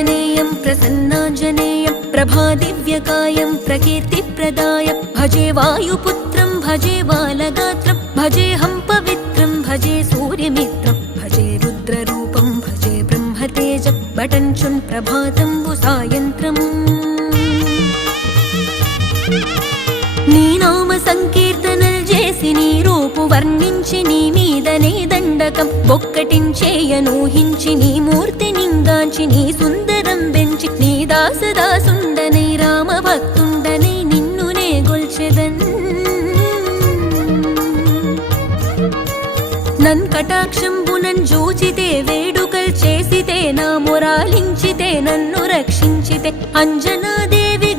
प्रसन्नाञ्जनेयं प्रसन्नाञ्जनेयं प्रभादिव्यकायं प्रकीर्तिप्रदायं भजे वायुपुत्रं भजे बालगात्रं भजेऽहं पवित्रं भजे सूर्यमित्रं भजे रुद्ररूपं भजे ब्रह्मतेजं बटञ्चुन् प्रभातं सायन्त्रम् నీ నామ సంకీర్తనలు చేసి నీ రూపు వర్ణించి నీ మీదనే దండకం ఒక్కటించేయనూహించి నీ మూర్తి నింగాంచి నీ సుందరం పెంచి నీ దాసదాసుండనై రామ భక్తుండనై నిన్నునే గొల్చెదన్ నన్ కటాక్షంబునన్ జూచితే వేడుకల్ చేసితే నా మొరాలించితే నన్ను రక్షించితే అంజనాదేవి